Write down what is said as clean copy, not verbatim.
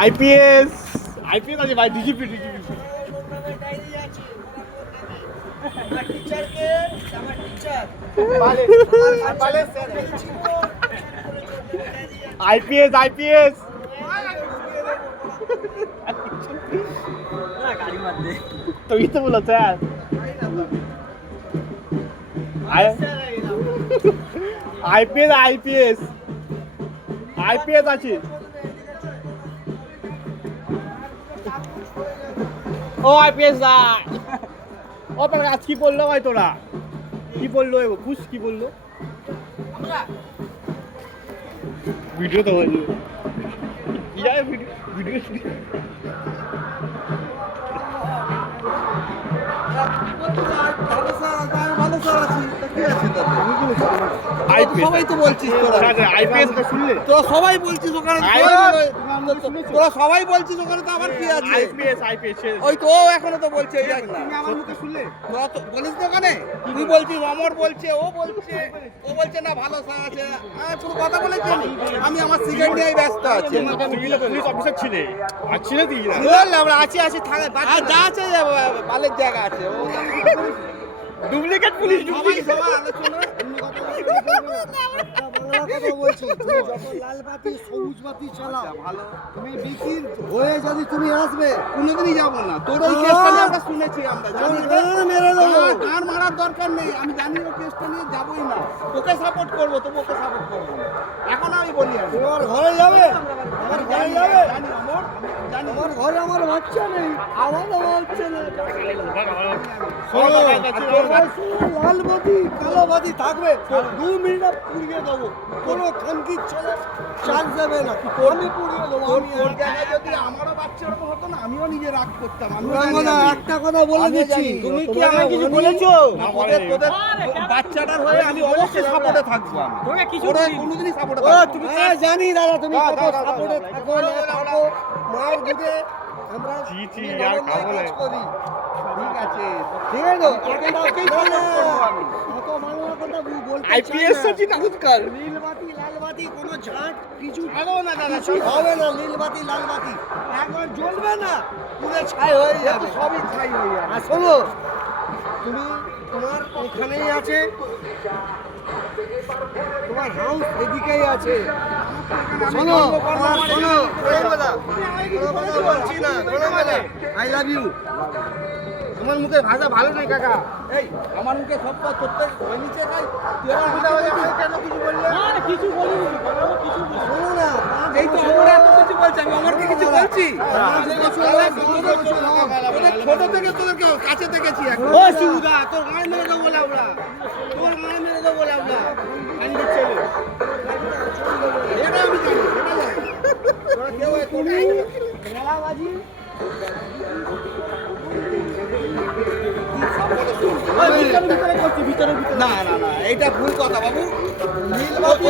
IPS IPS আছে ভাই, DGP DGP. IPS IPS তুই তো বলো স্যার। আইপিএস আইপিএস আইপিএস আছে। ও আইপিএস দা, ও তোর আজ কি বললো ভাই? তোরা কি বললো? খুশ কি বললো? ভিডিও তো হয়েছে, ভিডিও সবাই তো বলছিস তোরা সবাই বলছিস ওখানে, তোরা সবাই বলছিস ওখানে, তো আবার কি আছে? ওই তো এখনো তো বলছে, তোরা তো বলিস না ওখানে, তুই বলছিস অমর বলছে, ও বলছে না ভালো স্যার আছে। পুরো কথা বলেছি আমি আমার সিগারেট নিয়ে ব্যস্ত আছি। পুলিশ অফিসার ছিলে আর ছিলে তুই আমরা আছি যা আছে বালের জায়গা আছে, ডুপ্লিকেট পুলিশ। সবাই সবার আলোচনা তুমি আসবে কোনোদিনই যাবো না। তোর ওই কেসটা নিয়ে আমরা শুনেছি, আমরা গান মারার দরকার নেই, আমি জানি ওই কেসটা নিয়ে যাবোই না। তোকে সাপোর্ট করবো, তো ওকে সাপোর্ট করবো না। এখন আমি বলি তোমার ঘরে যাবে, আমার ঘরে যাবে, জানি অমর, জানি আমার ঘরে আমার বাচ্চা নেই, আমারও বাচ্চা নেই। লালবাতি কালোবাতি থাকবে, 2 মিনিট পুড়িয়ে দেবো, কোনো খানকির ছেলে চান্স দেবে না, আমি পুড়িয়ে দেবো। তোর জায়গায় যদি আমারও বাচ্চা ওরকম হতো না, আমিও নিজে রাগ করতাম। একটা কথা বলে দিচ্ছি, তুমি কি আমাকে কিছু বলেছো? তোদের বাচ্চাটার হয়ে আমি অবশ্যই সাপোর্টে থাকবো। তোকে কিছু কোনোদিনই সাপোর্টে থাকবো। তুমি জানি দাদা তুমি কত সাপোর্টে থাকো না থাকো, মায়ের দুধে আমরা করি। ঠিক আছে, ঠিক আছে তো, কত বাংলা কথা বলতে আইপিএস সচিন আজকাল নীলবাতি লালবাতি কোনো ঝাঁট কিছু ভালো না দাদা, কিছু হবে না। নীলবাতি লালবাতি একবার জ্বলবে না, পুরো ছাই হয়ে যাবে, সবই ছাই হয়ে যাবে। আর শোনো, তুমি তোমার ওখানেই আছে, তোমার হাউস এদিকেই আছে। শোনো শোনো, বলছি না, আই লাভ ইউ। তোমার মুখে ভাষা ভালো নেই কাকা। এই আমার মুখে সব কথা তোর নিচে খাই, কেন কিছু বললে? কিছু বলিনি, শোনো না, এই তো আমরা এত কিছু বলছি, আমি অমরকে কিছু বলছি? ছোট থেকে তোদেরকে কাছে দেখেছি। ও সুদা, তোর গায়ে মেরে দেবো বলে আমরা, তোর গায়ে মেরে দেবো বলে আমরা কান্দির ছেলে। এটা আমি জানি, এটা জানি। তোরা কেউ তুমি মেলাবাজি না না না, এটা ভুল কথা বাবু। নীলবাতি